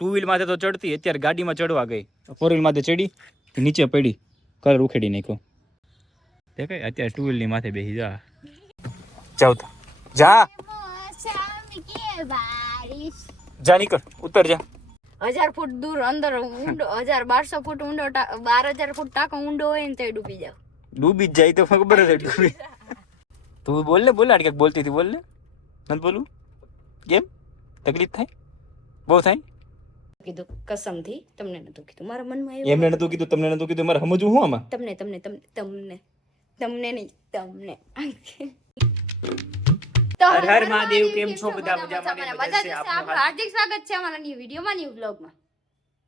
Two wheel માથે તો ચડતી, અત્યારે ગાડીમાં ચડવા ગઈ, ફોર વ્હીલ માથે ચડી નીચે પડી, કલર ઉખેડી નાખ્યો. દેખાય અત્યારે ટુ વ્હીલ ની માથે બેસી જા. જાવ તો જા જા, નીકળ, ઉતર જા. 1000 ફૂટ દૂર અંદર ઊંડો, 1200 ફૂટ ઊંડો, 12000 ફૂટ ટાંકો ઊંડો હોય ને તો ડૂબી જાવ. ડૂબી જ જાય તો ખબર જ ડૂબી. તું બોલ ને, બોલ, ક્યાંક બોલતી હતી, બોલ ને. નથી બોલું કેમ? તકલીફ થાય બહુ થાય. કીધું કસમથી, તમને નતું કીધું, મારા મનમાં એમને નતું કીધું, તમને નતું કીધું, મારે સમજવું હું આમાં? તમને તમને તમને તમને તમને નહીં તમને. હર હર મહાદેવ, કેમ છો બધા? મજામાં ને મજા છે. આપનું હાર્દિક સ્વાગત છે અમારા ન્યુ વિડિયોમાં, ન્યુ વ્લોગમાં.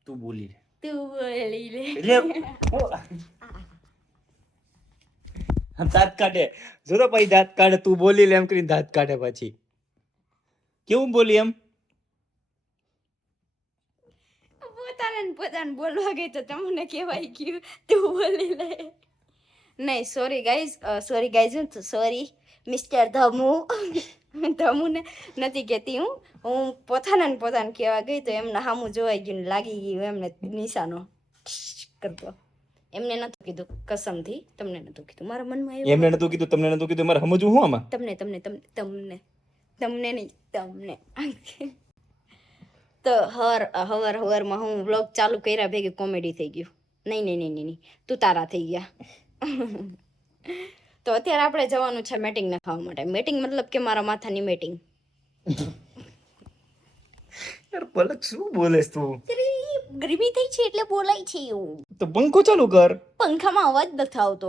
તું બોલી લે, તું બોલી લે. એટલે આમ દાંત કાઢે, જો તો પછી દાંત કાઢે, તું બોલી લે એમ કરીને દાંત કાઢે. પછી કેવું બોલી એમ? પોતાને બોલવા ગઈ તો તમને કહેવાય ગયું તું બોલી લે. નહીં, સોરી ગાઈઝ, સોરી મિસ્ટર ધમુને નથી કહેતી હું પોતાને કહેવા ગઈ તો એમને સામું જોવાઈ ગયું, લાગી ગયું એમને નિશાનો કરતો. એમને નતું કીધું કસમથી, તમને નતું કીધું, મારા મનમાં એમને નતું કીધું, તમને નતું કીધું, મારે સમજવું હું આમાં? તમને તમને તમને તમને નહીં તમને. તો હવારમાં હું વ્લોગ ચાલુ કર્યા ભેગી કોમેડી થઈ ગયું. નહીં, તું તારા થઈ ગયા. તો અત્યારે આપણે જવાનું છે મેટિંગ નખાવવા માટે. મેટિંગ મતલબ કે મારા માથાની મેટિંગ. યાર પલક શું બોલેસ તું? ગરમી થઈ છે એટલે બોલાય છે એવું. તો પંખો ચાલુ કર. પંખામાં અવાજ નથી આવતો.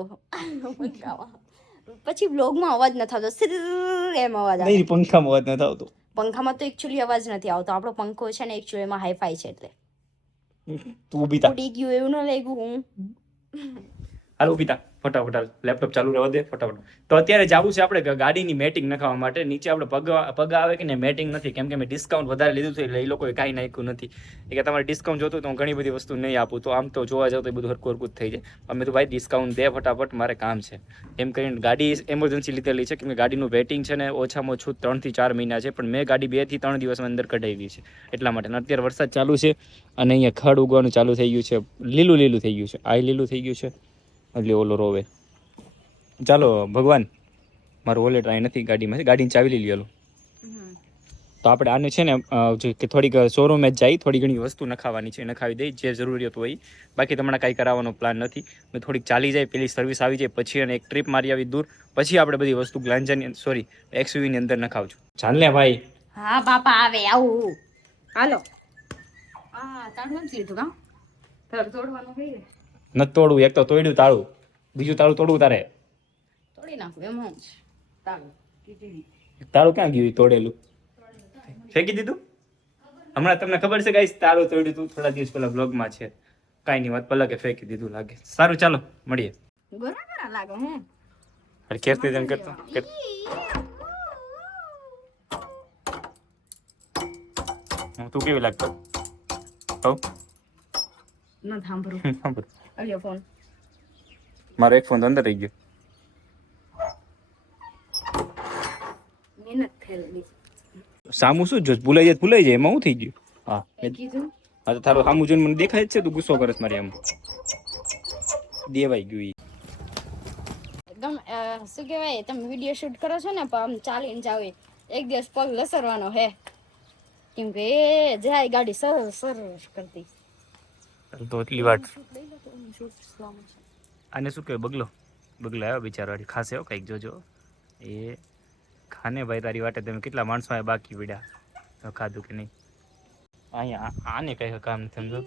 પછી વ્લોગમાં અવાજ નથી આવતો, એમ અવાજ આવે. નહીં, પંખામાં અવાજ નથી આવતો. પંખામાં તો એકચ્યુઅલી અવાજ નથી આવતો. આપણો પંખો છે ને એકચ્યુઅલી એમાં હાઈફાઈ છે એટલે તું ઊભી થા. ઉડી ગયું એવું ન લાગ્યું હું. હાલ ઊભી થા, ફટાફટ હાલ, લેપટોપ ચાલુ રહેવા દે ફટાફટ. તો અત્યારે જવું છે આપણે ગાડીની મેટિંગ નખાવવા માટે. નીચે આપણે પગ આવે કે ને મેટિંગ નથી, કેમ કે મેં ડિસ્કાઉન્ટ વધારે લીધું હતું એટલે એ લોકોએ કાંઈ નાખ્યું નથી. એ કે તમારે ડિસ્કાઉન્ટ જોતું તો હું ઘણી બધી વસ્તુ નહીં આપું. તો આમ તો જોવા જાવ તો એ બધું હરખું જ થઈ જાય. અમે તો ભાઈ ડિસ્કાઉન્ટ દે ફટાફટ, મારે કામ છે એમ કરીને ગાડી એમરજન્સી લીધેલી છે, કેમ કે ગાડીનું વેટિંગ છે ને ઓછામાં ઓછું 3 થી 4 મહિના છે, પણ મેં ગાડી 2 થી 3 દિવસમાં અંદર કઢાવી છે એટલા માટે. અત્યારે વરસાદ ચાલુ છે અને અહીંયા ખડ ઉગવાનું ચાલુ થઈ ગયું છે, લીલું થઈ ગયું છે, આ લીલું થઈ ગયું છે એટલે ઓલો રોવે. ચાલો ભગવાન, મારું વોલેટ અહીં નથી ગાડીમાં, ગાડીની ચાવી લઈ લો. તો આપણે આને છે ને કે થોડીક શોરૂમે જ જઈ, થોડી ઘણી વસ્તુ નખાવાની છે, નખાવી દઈ જે જરૂરિયાત હોય. બાકી તમને કાંઈ કરાવવાનો પ્લાન નથી. મેં થોડીક ચાલી જાય, પેલી સર્વિસ આવી જાય પછી અને એક ટ્રીપ મારી આવી દૂર, પછી આપણે બધી વસ્તુ ગ્લાન્જાની એક્સયુવીની અંદર નખાવજો. ચાલે ભાઈ. હા બાપા આવે, આવું હાલો. હા તાળું નથી લીધું કાં? તોડવાનું હોય ને. નથી તોડવું, એક તો તોડ્યું તાળું, બીજું તાળું તોડવું તારે. તોડી નાખું એમ જ. તાળું ક્યાં ગયું તોડેલું? ફેંકી દીધું? હમણાં તમને ખબર છે ગાઈસ, તાળું તોડ્યું તું થોડા દિવસ પહેલા બ્લોગમાં છે. કાંઈ નહીં, વાત પલકે ફેંકી દીધું લાગે. સારું ચાલો મળીએ. ગોરા લાગે હું અરે કેસથી તેમ કરતો તું કેવી લાગતો? હો ન સાંભળું. અલ્યો ફોન. મારો એક ફોન અંદર રહી ગયો. મહેનત થયેલી. સામું શું જો ભૂલાઈ જાય એમાં શું થઈ ગયું? હા કીધું હા, તો તારું સામું જોઈને મને દેખાય જ છે, તું ગુસ્સો કરસ મારી આમ. દેવાઈ ગયું ઈ. એકદમ શું કહેવાય, તમે વિડીયો શૂટ કરો છો ને આમ ચાલીને જાવ, એક દિવસ પગ લસરવાનો હે, કેમ કે એ જાય ગાડી સરસ કરતી. તો એટલી વાત. આને શું કહેવાય? બગલો આવ્યો બિચારો, ખાસે હો કંઈક જોજો. એ ખાને ભાઈ, તારી વાટે તમે કેટલા માણસો આ બાકી પડ્યા, ખાધું કે નહીં? અહીંયા આને કઈ કામ નથી સમજો,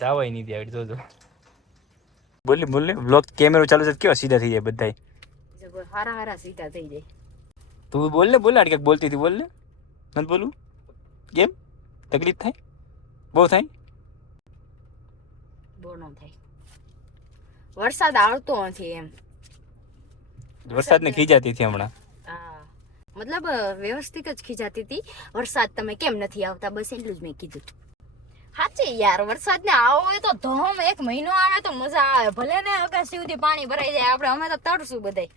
જવાય નહીં દે. જોજો બોલે બ્લોગ કેમેરો ચાલુ છે, કેવા સીધા થઈ જાય બધા. હારા સીધા થઈ જાય. તું બોલ ને, ક્યાંક બોલતી હતી, બોલ ને. નથી બોલું કેમ? તકલીફ થાય બહુ થાય? બહુ ન થાય. વરસાદ આવતો નથી એમ. વરસાદને ખીજાતી હતી હમણાં. મતલબ વ્યવસ્થિત જ ખીજાતી હતી. વરસાદ તમે કેમ નથી આવતા, બસ એટલું જ મેં કીધું. સાચે યાર, વરસાદ ને આવો હોય તો ધોમ 1 મહિનો આવે તો મજા આવે. ભલે ને અગાસી સુધી પાણી ભરાઈ જાય, આપણે અમે તો તરશું બધાય.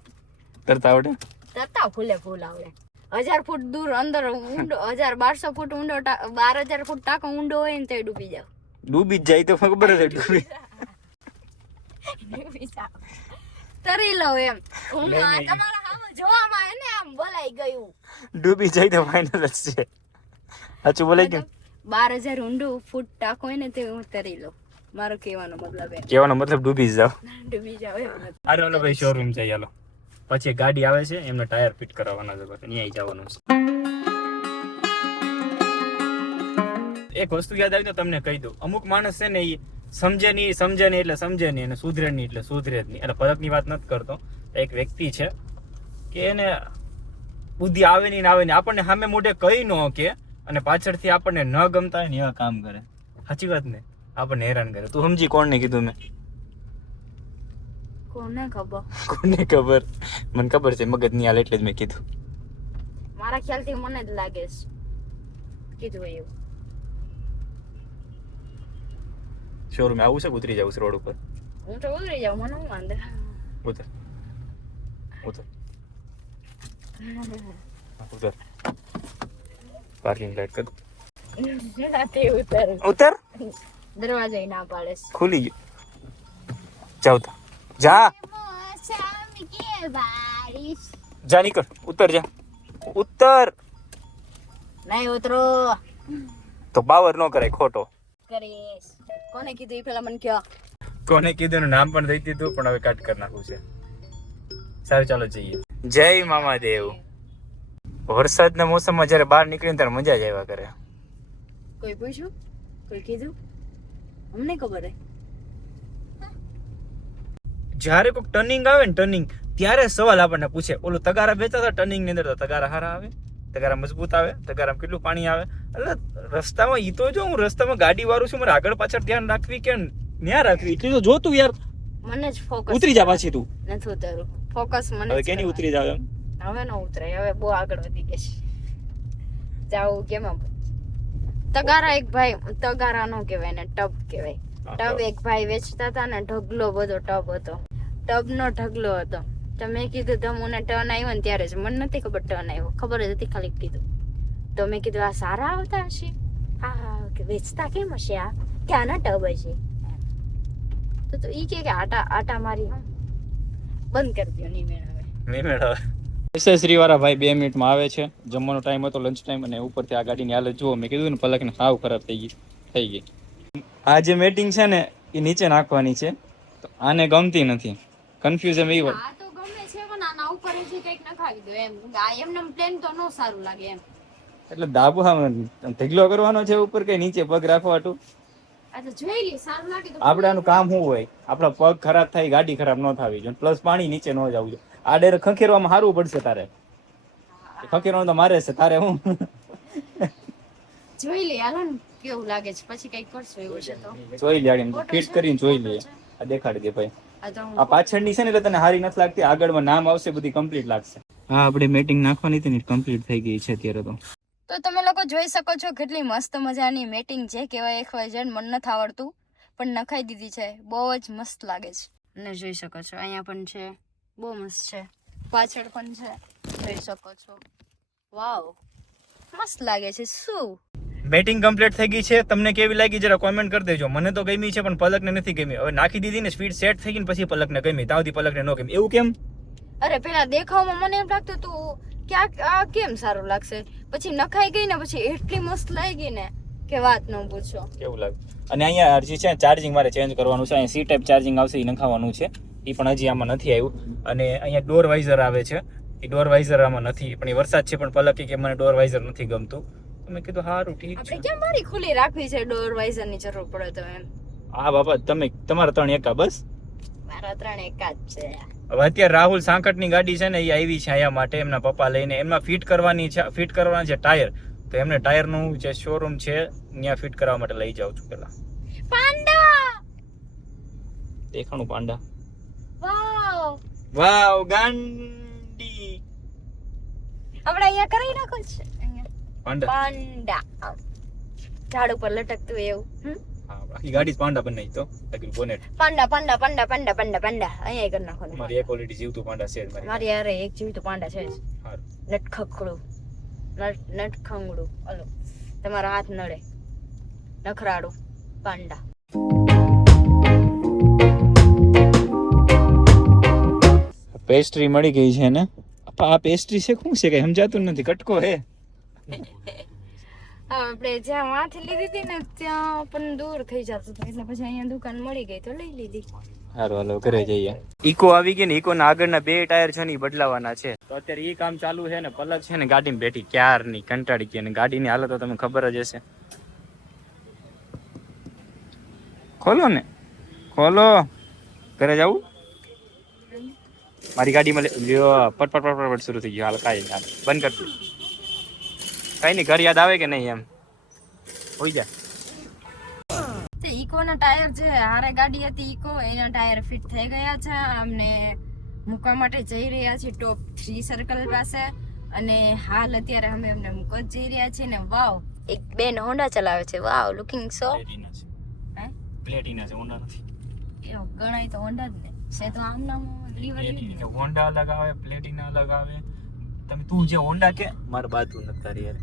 તરતા આવડે? તરતા ફૂલે ફૂલ આવડે. 1000 ફૂટ દૂર અંદર ઊંડો 1200 ફૂટ ઊંડો 12000 ફૂટ ટાંકો ઊંડો હોય ને તો ડૂબી જાવ. ડૂબી જ જાય તો ખબર જ ડૂબી. તરી લો એમ હું નહીં. તમારા સામે જોવામાં હે ને આમ બોલાઈ ગયું. ડૂબી જાય તો ફાઇનલ જ છે. સાચું બોલાય કે 12000 ઊંડો ફૂટ ટાંકો હોય ને તે હું તરી લો. મારો કહેવાનો મતલબ એમ કહેવાનો મતલબ ડૂબી જ જાવ. ડૂબી જાવ એમ નથી. અરે ઓલો ભાઈ શોરૂમ છે ચાલો. પછી એક ગાડી આવે છે એમને ટાયર ફિટ કરાવવાના છે બસ અહીંયા જવાનું છે. એક વસ્તુ યાદ આવી તો તમને કહી દઉં. અમુક માણસ છે ને એ સમજે નહીં એટલે સમજે નહીં અને સુધરે નહીં એટલે સુધરે જ નહીં. એટલે પલકની વાત નથી કરતો. એક વ્યક્તિ છે કે એને બુદ્ધિ આવે નહીં ને આવે નહીં. આપણને સામે મોઢે કહી ન કે અને પાછળથી આપણને ન ગમતા હોય ને એવા કામ કરે. સાચી વાત ને? આપણને હેરાન કરે. તું સમજી કોણને કીધું મેં? કોને ખબર? કોને ખબર? મને ખબર છે મગજ નહીં હાલે એટલે જ મેં કીધું. મારા ખ્યાલથી મને જ લાગે છે કીધું એવું. શોરૂમે આવું છે ઉતરી જવું છે રોડ ઉપર. હું તો ઉતરી જાઉં મને હું વાંધો. ઉતર ઉતર ઉતર પાર્કિંગ લાઈટ કર. નાથી ઉતર ઉતર દરવાજા ના પાડે છે. ખુલી ગયો. જાવ તો જા જા નીકળ. ઉતર જા ઉતર. નહીં ઉતરો તો બાવર ન કરાય ખોટો. કરીશ. કોને કીધું એ પેલા મને કયો. કોને કીધું એનું નામ પણ દઈ દીધું પણ હવે કટ કરી નાખવું છે. સારું ચાલો જઈએ. જય મામાદેવ. વરસાદના મોસમમાં જ્યારે બહાર નીકળીને ત્યારે મજા જ આવ્યા કરે. કોઈ પૂછ્યું? કોઈ કીધું? અમને ખબર હે. જ્યારે કોઈ ટર્નિંગ આવે ને ટર્નિંગ ત્યારે સવાલ આપણને પૂછે ઓલું તગારા વેચતા હતા ટર્નિંગ ની અંદર તો તગારા હારા આવે, તગારા મજબૂત આવે, તગારામાં કેટલું પાણી આવે. એટલે રસ્તામાં ઈ તો જો હું રસ્તામાં ગાડી વાળું છું મારે આગળ પાછળ ધ્યાન રાખવી કે ન્યા રાખવી એટલી તો જોતું યાર. મને જ ફોકસ. ઉતરી જા પાછી તું. નથી ઉતરું. ફોકસ મને હવે કેની ઉતરી જાવ એમ? હવે ન ઉતરાય. હવે બહુ આગળ વધી ગઈ છે. જાવું કેમ આમ? તગારા એક ભાઈ તગારા નો કહેવાય ને ટબ કહેવાય. ટબ એક ભાઈ વેચતા હતા ને ઢગલો બધો ટબ હતો. ટબનો ઢગલો હતો. તો મેં કીધું તમુને ટર્ન આવ્યો ને ત્યારે જ મને નથી ખબર ટર્ન આવ્યો. ખબર જ હતી ખાલી કીધું. તો મેં કીધું આ સારા આવતા હશે. હા કે વેચતા કેમ હશે આ? કે આના ટબ હશે. તો ઈ કે આટા મારી બંધ કરી દો. નહીં મેળવે. નહીં મેળવે. એસેસરી વાળા ભાઈ 2 મિનિટમાં આવે છે. જમવાનો ટાઈમ હતો લંચ ટાઈમ અને ઉપરથી આ ગાડીની હાલત જુઓ. મેં કીધું ને પલકને સાવ ખરાબ થઈ ગઈ. આ જે મેટિંગ છે ને એ નીચે નાખવાની છે તો આને ગમતી નથી. કન્ફ્યુઝ એમ એ આ તો ગમે છે પણ આના ઉપર જે કંઈક નખાવી દો એમ. આ એમને પ્લેન તો નો સારું લાગે એમ. એટલે દાબો ઢગલો કરવાનો છે ઉપર કે નીચે પગ રાખવાટું. આ તો જોઈ લી સારું લાગે તો આપણે આનું કામ શું હોય? આપણા પગ ખરાબ થાય ગાડી ખરાબ ન થવી જોઈએ. પ્લસ પાણી નીચે ન જવું જોઈએ. આ ડાયરેક્ટ ખંખેરવામાં સારું પડશે તારે. ખંખેરવાનું તો મારે છે તારે હું. જોઈ લે હાલો ને કેવું લાગે છે પછી કઈક કરશું એવું છે તો જોઈ લે ફિટ કરીને જોઈ લઈએ. આ દેખાડી દે ભાઈ. આ તો આ પાછળની છે ને એટલે તને હારી નથી લાગતી. આગળમાં નામ આવશે બધી કમ્પ્લીટ લાગશે. હા આપણે મેટિંગ નાખવાની હતી ને કમ્પ્લીટ થઈ ગઈ છે અત્યારે તો. તો તમે લોકો જોઈ શકો છો કેટલી મસ્ત મજાની મેટિંગ છે. કહેવાય એક વજન મન નથી આવડતું પણ નખાઈ દીધી છે. બહુ જ મસ્ત લાગે છે. અને જોઈ શકો છો અહીંયા પણ છે. બહુ મસ્ત છે. પાછળ પણ છે. જોઈ શકો છો. વાવ મસ્ત લાગે છે. શું બેટિંગ કમ્પ્લીટ થઈ ગઈ છે. તમને કેવી લાગી જરા કોમેન્ટ કરી દેજો. મને તો ગમી છે પણ પલકને નથી ગમી. હવે નાખી દીધી ને સ્પીડ સેટ થઈ ગઈ ને પછી પલકને ગમી. તાવથી પલકને ન ગમી. એવું કેમ? અરે પેલા દેખાવમાં મને એમ લાગતું હતું કે આ કેમ સારું લાગશે. પછી નખાઈ ગઈ ને પછી એટલી મસ્ત લાગી ને કે વાત ન પૂછો. કેવું લાગે? અને અહીંયા જે છે ચાર્જિંગ મારે ચેન્જ કરવાનું છે. અહીંયા સી ટાઈપ ચાર્જિંગ આવશે એ નખાવાનું છે. એ પણ હજી આમાં નથી આવ્યું. અને અહીંયા ડોર વાઇઝર આવે છે. એ ડોર વાઇઝર આમાં નથી. પણ એ વરસાદ છે પણ પલક કે મને ડોર વાઇઝર નથી ગમતું. મેં કીધું સારું ઠીક છે. આપણે કેમ મારી ખુલ્લી રાખવી છે? ડોર વાઇઝર ની જરૂર પડે તો એમ. હા બાપા તમારા 3 એકા બસ. મારા 3 એકા જ છે. હવે અત્યારે રાહુલ સાંકટની ગાડી છે ને એ આવી છે અહીંયા માટે એમના પપ્પા લઈને. એમાં ફિટ કરવાના છે ટાયર. તો એમને ટાયરનું જે શોરૂમ છે ત્યાં ફિટ કરવા માટે લઈ જાઉં છું પેલા. પાંડા દેખાણું પાંડા. વાવ વાવ ગાંડી. આપણે અહીંયા કરી નાખો છે. અહીંયા પાંડા પાંડા ઝાડ ઉપર લટકતું એવું. હા બાકી ગાડી જ પાંડા બનાવી તો લગી બોનેટ. પાંડા પાંડા પાંડા પાંડા પાંડા પાંડા અહીંયા કરી નાખો ને. મારી એક ઓલરેડી જીવતું પાંડા છે જ મારી. મારી યાર એક જીવ તો પાંડા છે જ. સારું લટખકડું નટખંગડું ઓલો તમારો હાથ નડે નખરાડું પાંડા. પેસ્ટ્રી મળી ગઈ છે ને. આ પેસ્ટ્રી છે શું છે કઈ સમજાતું નથી. કટકો હે. આપણે જ્યાં વાંથી લીધી હતી ને ત્યાં પણ દૂર થઈ જતું હતું એટલે પછી અહીંયા દુકાન મળી ગઈ તો લઈ લીધી. સારું હાલો ઘરે જઈએ. ઈકો આવી ગઈ ને ઈકોના આગળના 2 ટાયર છે ને ઈ બદલાવાના છે. તો અત્યારે ઈ કામ ચાલુ છે ને પલક છે ને ગાડીમાં બેઠી ક્યારની કંટાળી ગઈ અને ગાડીની હાલત તો તમને ખબર જ હશે. ખોલો ને ખોલો. ઘરે જાવું મારી ગાડીમાં લ્યો પટ પટ પટ પટ શરૂ થઈ ગયું. હાલ કાંઈ હાલ બંધ કર દઉં. કઈ નહીં ઘર યાદ આવે કે નહીં એમ હોઈ જાય. તે ઈકો ના ટાયર છે હારે ગાડી હતી ઈકો એના ટાયર ફિટ થઈ ગયા છે. અમને મૂકવા માટે જઈ રહ્યા છીએ ટોપ 3 સર્કલ પાસે અને હાલ અત્યારે અમે એમને મૂકવા જઈ રહ્યા છીએ ને. વાવ એક બેન હોન્ડા ચલાવે છે. વાવ લુકિંગ સો પ્લેટિના છે હોન્ડા નથી. એવો ગણાય તો હોન્ડા જ ને છે તો આમ નામ લીવર હોન્ડા અલગ આવે પ્લેટિના અલગ આવે. તમે તું જે હોન્ડા કે મારે બાતું નથી તારી યાર.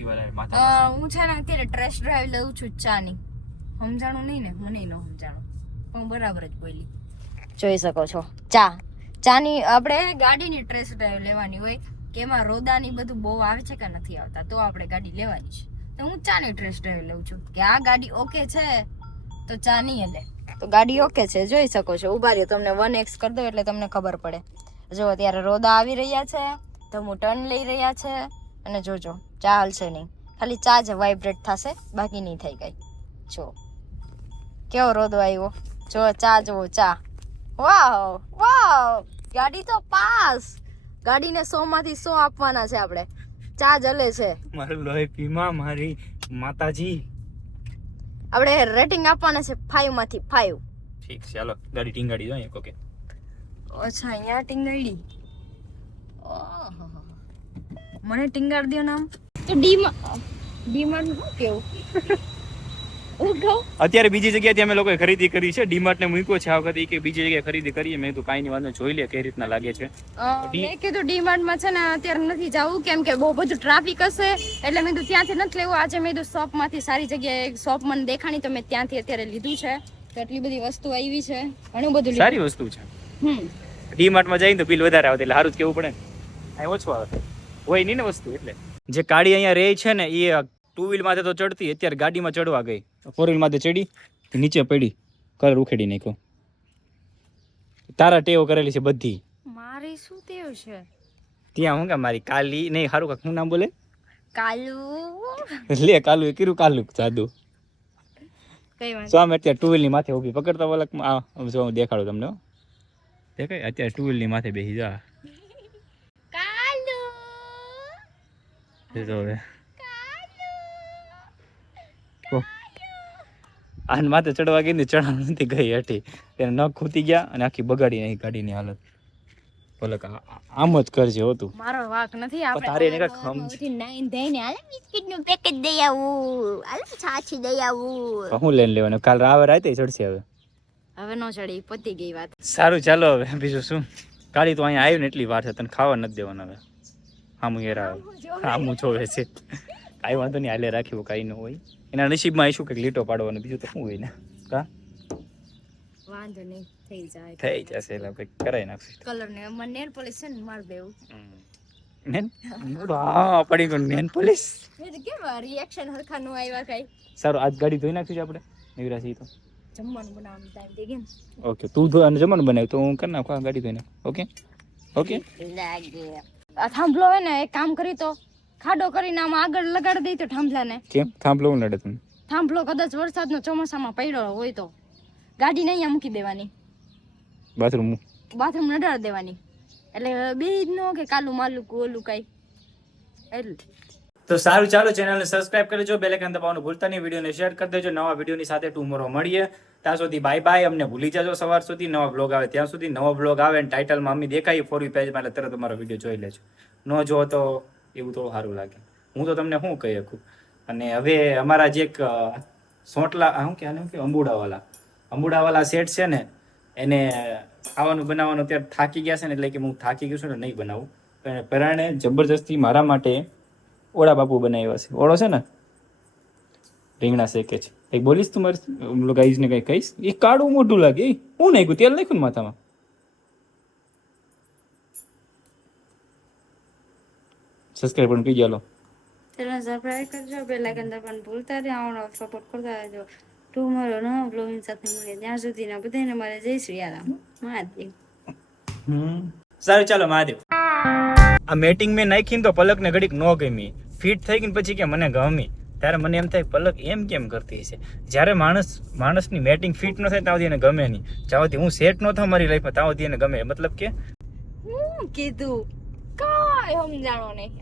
હું છે ને અત્યારે ટેસ્ટ ડ્રાઈવ લઉં છું ચાની. સમજાણું નહીં ને મને ન સમજાણું પણ બરાબર જ બોલી. જોઈ શકો છો ચાની આપણે ગાડીની ટેસ્ટ ડ્રાઈવ લેવાની હોય કે એમાં રોદાની બધું બહુ આવે છે કે નથી આવતા તો આપણે ગાડી લેવાની છે. તો હું ચાની ટેસ્ટ ડ્રાઈવ લઉં છું કે આ ગાડી ઓકે છે તો ચા નહીં લે. તો ગાડી ઓકે છે જોઈ શકો છો. ઉભા રહ્યો તમને 1x કરી દો એટલે તમને ખબર પડે. જો અત્યારે રોદા આવી રહ્યા છે ધમુ ટર્ન લઈ રહ્યા છે અને જોજો ચા હાલશે નહીં ખાલી ચા જ વાઇબ્રેટ થશે બાકી નહીં થઈ ગઈ. જો કેવો રોદો આવ્યો જો ચા જુઓ ચા. વાવ વાવ ગાડી તો પાસ. ગાડીને 100 માંથી 100 આપવાના છે આપણે. ચા જલે છે મારું લોહી પીમા મારી માતાજી. આપણે રેટિંગ આપવાના છે 5 માંથી 5. ઠીક છે હાલો ગાડી ટીંગાડી દો એક. ઓકે અચ્છા અહીંયા ટીંગાડી. ઓહો મને ટીંગાડ દો નામ તો ડીમાર્ટ શું કેવું અત્યારે બીજી જગ્યાએથી અમે લોકોએ ખરીદી કરી છે. ડીમાર્ટ ને મૂક્યો છે આ વખતે કે બીજી જગ્યાએ ખરીદી કરીએ. મેં તો કાંઈ ની વાત જોઈ લે કઈ રીતના લાગે છે. મેં કીધું ડીમાર્ટ માં છે ને અત્યારે નથી જવું કેમ કે બહુ બધું ટ્રાફિક હશે એટલે મેં તો ત્યાંથી નથી લેવું. આજે મેં તો શોપ માંથી સારી જગ્યાએ એક શોપ મને દેખાણી તો મેં ત્યાંથી અત્યારે લીધું છે. તો એટલી બધી વસ્તુ આવી છે ઘણું બધું સારી વસ્તુ છે. ડીમાર્ટ માં જઈને તો બિલ વધારે આવે એટલે સારું જ કેવું પડે ને. અહીં ઓછું આવે હોય નહીં ને વસ્તુ એટલે. જે ગાડી અહીંયા રહે છે ને એ 2 વ્હીલ માથે તો ચડતી અત્યારે ગાડીમાં ચડવા ગઈ 4 વ્હીલ માથે ચડી નીચે પડી કલર ઉખેડી નાખ્યો. તારા ટેવ કરેલી છે બધી. મારી શું ટેવ છે ત્યાં હું કે મારી કાલી નહીં સારું કાક શું નામ બોલે કાલુ લે કાલુ એ કીધું કાલુ જાદુ. કઈ વાત સ્વામી અત્યારે 2 વ્હીલ ની માથે ઊભી પકડતા વલક જો હું દેખાડું તમને. દેખાય અત્યારે 2 વ્હીલ ની માથે બેસી જા. કાલુ જો હવે આન માથે ચડવા ગઈ ને ચડાવ નથી ગઈ હટી તેને નખ ખૂટી ગયા અને આખી બગાડી નાખી ગાડીની હાલત. પલક આમ જ કરજે હોતું મારો વાક નથી. પણ તારે એને કાંઈક સમજ. આપણે નાઈન દઈને હાલે બિસ્કિટ નું પેકેટ દઈ આવું હાલે છાછી દઈ આવું. હું લઈને લેવાનું કાલ રાવે રાતે ચડશે હવે. હવે નો ચડી પતી ગઈ વાત. સારું ચાલો હવે બીજું શું. ગાડી તો અહીંયા આવ્યું ને એટલી વાર છે તને ખાવા નથી દેવાના હવે. આમું યાર આવે આમું જોવે છે કાંઈ વાંધો નહીં હાલે રાખ્યું કાંઈ ન હોય. એના નસીબમાં શું કંઈક લીટો પાડવાનો બીજું તો શું હોય ને. કા વાંધો નહીં થઈ જાય થઈ જશે એટલે કંઈક કરાવી નાખશું. કલર ને મને નેલ પોલિશ છે ને માર દેવું. હા પડી ગયું નેન પોલીસ. મેં તો કેમ રિએક્શન હરખા નું આવ્યા કઈ. સારું આજ ગાડી ધોઈ નાખશું આપણે નિવરાશી તો જમવાનું બનાવવાનું ટાઈમ થઈ ગયો. ઓકે તું ધો અને જમવાનું બનાવ તો હું કરી નાખું ગાડી ધોઈને. ઓકે ઓકે લાગે આ થાંભલો હોય ને એક કામ કરી તો ખાડો કરીને આમ આગળ લગાડી દઈ તો થાંભલાને. કેમ થાંભલો નડે તમને? થાંભલો કદાચ વરસાદનો ચોમાસામાં પડ્યો હોય તો ગાડી ને અહીંયા મૂકી દેવાની બાથરૂમ નડાડ દેવાની એટલે બે જ નો કે કાલું માલું ઓલું કઈ એટલે. તો સારું ચાલો ચેનલને સબસ્ક્રાઇબ કરી દેજો બેલ આઇકન દબાવવાનું ભૂલતા નહીં. વિડીયોને શેર કરી દેજો. નવા વિડીયોની સાથે ટુમોરો મળીએ. ત્યાં સુધી બાય બાય. અમને ભૂલી જજો સવાર સુધી. નવા બ્લોગ આવે ત્યાં સુધી. નવો બ્લોગ આવે ને ટાઇટલમાં અમી દેખાય ફોર યુ પેજમાં એટલે તરત તમારો વિડીયો જોઈ લેજો. ન જો તો એવું થોડું સારું લાગે. હું તો તમને શું કહી શકું. અને હવે અમારા જે એક સોટલા શું કે અંબુડાવાલા સેટ છે ને એને ખાવાનું બનાવવાનું અત્યારે થાકી ગયા છે ને એટલે કે હું થાકી ગયો છું ને નહીં બનાવું. પરાણે જબરજસ્તી મારા માટે ઓળા બાપુ બનાવ્યા છે. ઓળો છે ને રીંગણા શેકે છે. કંઈક બોલીશ તું મારે ગાઈઝને કંઈ કહીશ? એ કાળું મોઢું લાગે. હું નાખ્યું તેલ નાખ્યું ને માથામાં. સબસ્ક્રાઈબ પણ કહી ચાલો. ચેનલ સબસ્ક્રાઇબ કરજો, બેલ આઇકન દબાવવાનું ભૂલતા નહીં, આવવાનો સપોર્ટ કરતા રહેજો. ટુમોરો નવા બ્લોગિંગ સાથે મળીએ. ત્યાં સુધીના બધાને મારે જય શ્રી રામ મહાદેવ. સારું ચાલો મહાદેવ. આ મેટિંગ મેં નાખીને તો પલકને ઘડીક ન ગમી. ફિટ થઈ ગઈ પછી કે મને ગમી. ત્યારે મને એમ થાય પલક એમ કેમ કરતી છે. જ્યારે માણસની મેટિંગ ફિટ ન થાય ત્યાં સુધી એને ગમે નહીં. જ્યાં સુધી હું સેટ ન થાઉં મારી લાઈફમાં ત્યાં સુધી એને ગમે. મતલબ કે કીધું કાંઈ સમજાણો નહીં.